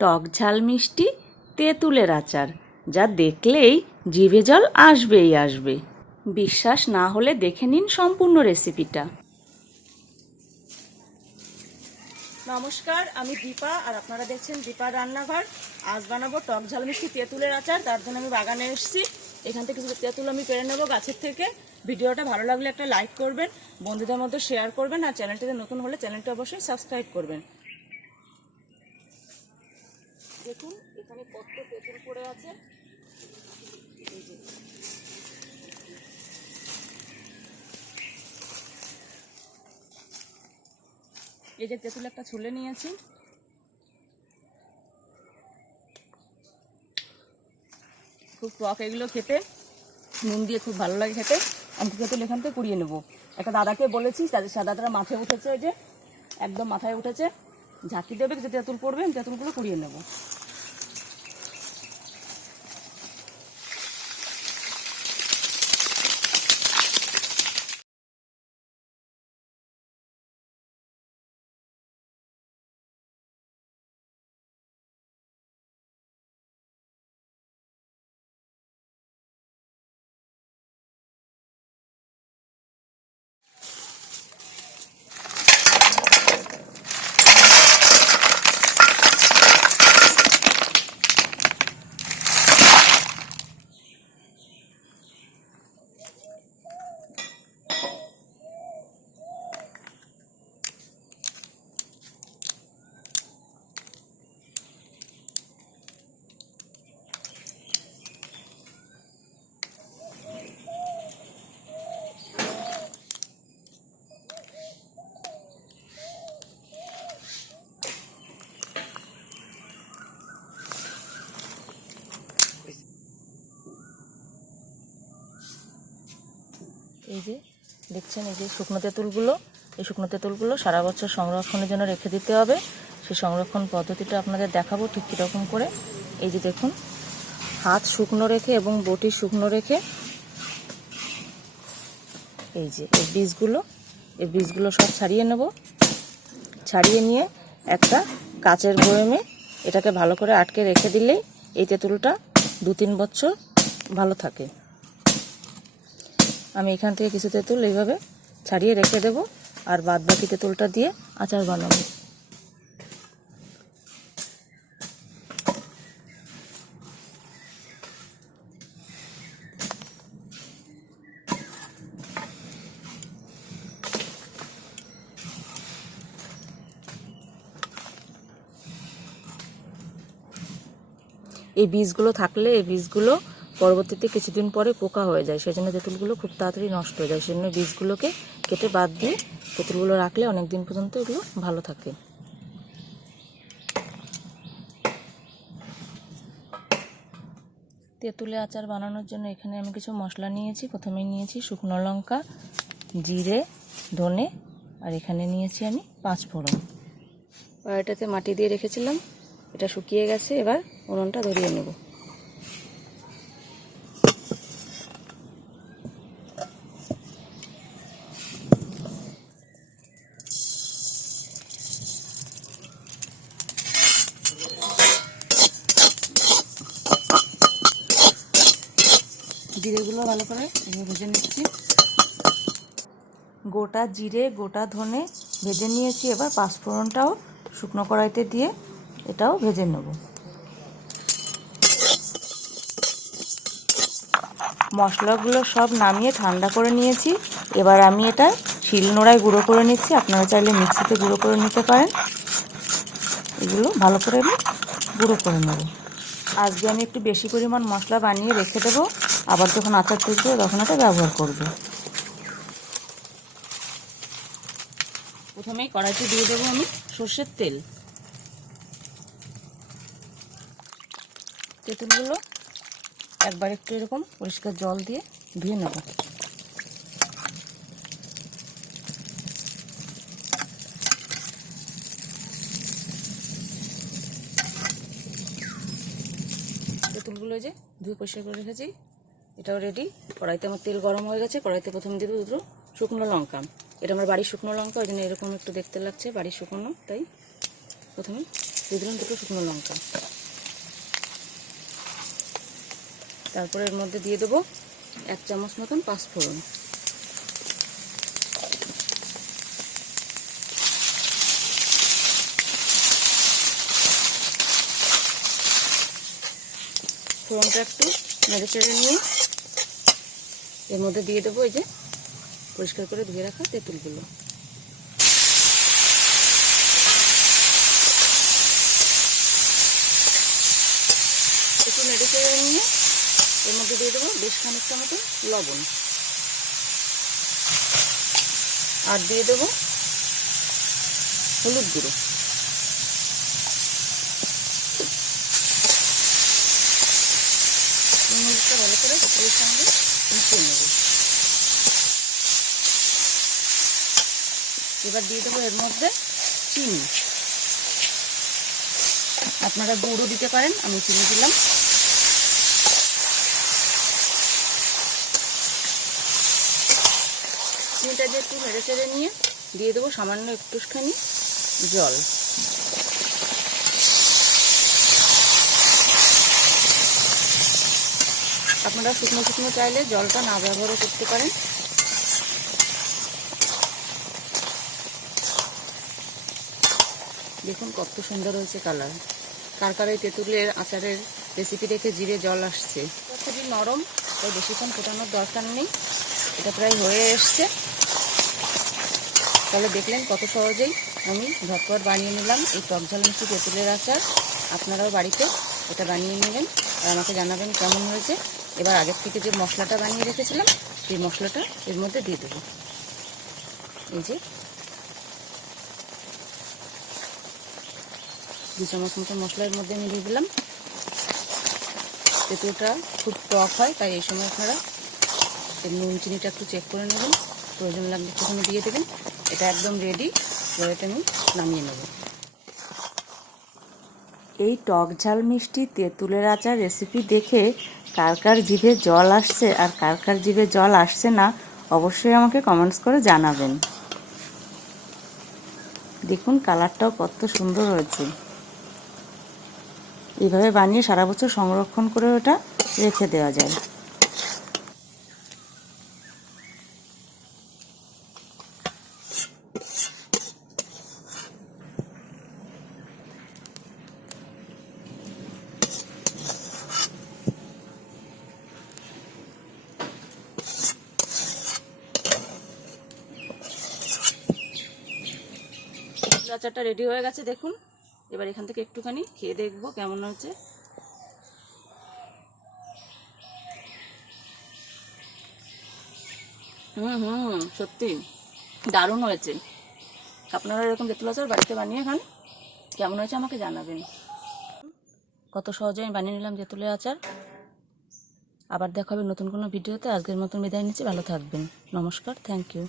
টক ঝাল মিষ্টি, তেঁতুলের আচার, যা দেখলেই জিভে জল আসবেই আসবে। বিশ্বাস না হলে দেখে নিন সম্পূর্ণ রেসিপিটা। নমস্কার, আমি দীপা আর আপনারা দেখছেন দীপা রান্নাঘর। আজ বানাবো টক ঝাল মিষ্টি, তেঁতুলের আচার। তার জন্য আমি বাগানে এসেছি। এখান থেকে কিছু তেঁতুল আমি পেরে নেব গাছের থেকে। ভিডিওটা ভালো লাগলে একটা লাইক করবেন, বন্ধুদের মধ্যে শেয়ার করবেন আর চ্যানেলটিতে নতুন হলে চ্যানেলটি অবশ্যই সাবস্ক্রাইব করবেন। দেখুন, এখানে কত তেঁতুল পড়ে আছে। এই যে তেঁতুল একটা ছুলে নিয়েছি। খুব টক এগুলো খেতে। নুন দিয়ে খুব ভালো লাগে খেতে। আমি তেঁতুল এখান থেকে কুড়িয়ে নেব। একটা দাদাকে বলেছি তাদের দাদাটা মাথায় উঠেছে ওই যে একদম মাথায় উঠেছে, ঝাঁকি দেবে যে তেঁতুল পড়বে তেঁতুলগুলো কুড়িয়ে নেব এই যে দেখছেন এই যে শুকনো তেঁতুলগুলো এই শুকনো তেঁতুলগুলো সারা বছর সংরক্ষণের জন্য রেখে দিতে হবে। সেই সংরক্ষণ পদ্ধতিটা আপনাদের দেখাবো ঠিক কীরকম করে। এই যে দেখুন, হাত শুকনো রেখে এবং বটি শুকনো রেখে এই যে এই বীজগুলো এই বীজগুলো সব ছাড়িয়ে নেব। ছাড়িয়ে নিয়ে একটা কাচের বয়মে এটাকে ভালো করে আটকে রেখে দিলেই এই তেঁতুলটা দু তিন বছর ভালো থাকে। আমি এখান থেকে কিছু তেঁতুল এইভাবে ছাড়িয়ে রেখে দেব আর বাদ বাকি তেঁতুলটা দিয়ে আচার বানাবো। এই বীজগুলো থাকলে, এই বীজগুলো পরবর্তীতে কিছুদিন পরে পোকা হয়ে যায়, সেজন্য তেঁতুলগুলো খুব তাড়াতাড়ি নষ্ট হয়ে যায়। সেজন্য বীজগুলোকে কেটে বাদ দিয়ে তেঁতুলগুলো রাখলে অনেক দিন পর্যন্ত এগুলো ভালো থাকে। তেঁতুলে আচার বানানোর জন্য এখানে আমি কিছু মশলা নিয়েছি। প্রথমে নিয়েছি শুকনো লঙ্কা, জিরে, ধনে, আর এখানে নিয়েছি আমি পাঁচ ফোড়ন কড়াইটাতে মাটি দিয়ে রেখেছিলাম, এটা শুকিয়ে গেছে, এবার উনুনটা ধরিয়ে নেব। জিরেগুলো ভালো করে ভেজে নিচ্ছি। গোটা জিরে, গোটা ধনে ভেজে নিয়েছি। এবার পাঁচফোড়নটাও শুকনো কড়াইতে দিয়ে এটাও ভেজে নেব। মশলাগুলো সব নামিয়ে ঠান্ডা করে নিয়েছি। এবার আমি এটা শিলনোড়ায় গুঁড়ো করে নিচ্ছি। আপনারা চাইলে মিক্সিতে গুঁড়ো করে নিতে পারেন। এগুলো ভালো করে আমি গুঁড়ো করে নেব। আজকে আমি একটু বেশি পরিমাণ মশলা বানিয়ে রেখে দেবো। আবার যখন আচার তুলবো তখন এটা ব্যবহার করব। প্রথমেই কড়াইতে দিয়ে দেবো আমি সর্ষের তেল। তেঁতুলগুলো একবার একটু এরকম পরিষ্কার জল দিয়ে ধুয়ে নেব। তেঁতুলগুলো যে ধুয়ে পরিষ্কার করে রেখেছি। এটাও রেডি কড়াইতে আমার তেল গরম হয়ে গেছে, কড়াইতে প্রথম দেবো দুটো শুকনো লঙ্কা। এটা আমার বাড়ির শুকনো লঙ্কা, ওই জন্য এরকম একটু দেখতে লাগছে, বাড়ির শুকনো, তাই প্রথমে দিয়ে দিলাম দুটো শুকনো লঙ্কা। তারপরে এর মধ্যে দিয়ে দেবো এক চামচ মতন পাঁচফোড়ন। ফোড়নটা একটু নেড়ে চেড়ে নিয়ে এর মধ্যে দিয়ে দেবো এই যে পরিষ্কার করে ধুয়ে রাখা তেঁতুলগুলো। একটু নেড়ে চেড়ে নিয়ে এর মধ্যে দিয়ে দেবো বেশ খানিকটা মতো লবণ। আর দিয়ে দেবো হলুদ গুঁড়ো নুনটা ভালো করে তেঁতুলের সঙ্গে মিশিয়ে নেব এবার দিয়ে দেবো এর মধ্যে চিনি। আপনারা গুঁড়ো দিতে পারেন, আমি চিনি দিলাম। চিনিটা দিয়ে একটু নেড়ে চেড়ে নিয়ে দিয়ে দেবো সামান্য একটুখানি জল। আপনারা শুকনো শুকনো চাইলে জলটা না ব্যবহারও করতে পারেন। দেখুন কত সুন্দর হয়েছে কালার। কার কার এই তেঁতুলের আচারের রেসিপি দেখে জিরে জল আসছে। খুবই নরম, তাই বেশিক্ষণ ফোটানোর দরকার নেই। এটা প্রায় হয়ে এসছে। তাহলে দেখলেন কত সহজেই আমি ঝটপট বানিয়ে নিলাম এই টক ঝাল মিষ্টি তেঁতুলের আচার। আপনারাও বাড়িতে এটা বানিয়ে নেবেন আর আমাকে জানাবেন কেমন হয়েছে। এবার আগের থেকে যে মশলাটা বানিয়ে রেখেছিলাম, সেই মশলাটা এর মধ্যে দিয়ে দেবো। এই যে দু চামচ মতো মশলার মধ্যে আমি দিয়ে দিলাম। তেঁতুলটা খুব টক হয়, তাই এই সময় আপনারা নুন, চিনিটা একটু চেক করে নেবেন। প্রয়োজন লাগলে একটুখানি দিয়ে দেবেন। এটা একদম রেডি এবার আমি নামিয়ে নেব। এই টক ঝাল মিষ্টি তেঁতুলের আচার রেসিপি দেখে কার কার জিভে জল আসছে আর কার কার জিভে জল আসছে না, অবশ্যই আমাকে কমেন্টস করে জানাবেন। দেখুন কালারটাও কত সুন্দর হয়েছে। এইভাবে বানিয়ে সারা বছর সংরক্ষণ করে ওটা রেখে দেওয়া যায়। আচারটা রেডি হয়ে গেছে, দেখুন। এবার এখান থেকে একটুখানি খেয়ে দেখব কেমন হচ্ছে হুম হুম, সত্যি, দারুণ হয়েছে। আপনারা এরকম তেঁতুল আচার বাড়িতে বানিয়ে খান। কেমন হয়েছে আমাকে জানাবেন। কত সহজে আমি বানিয়ে নিলাম তেঁতুলের আচার। আবার দেখা হবে নতুন কোনো ভিডিওতে। আজকের মতন বিদায় নিচ্ছি, ভালো থাকবেন। নমস্কার, থ্যাংক ইউ।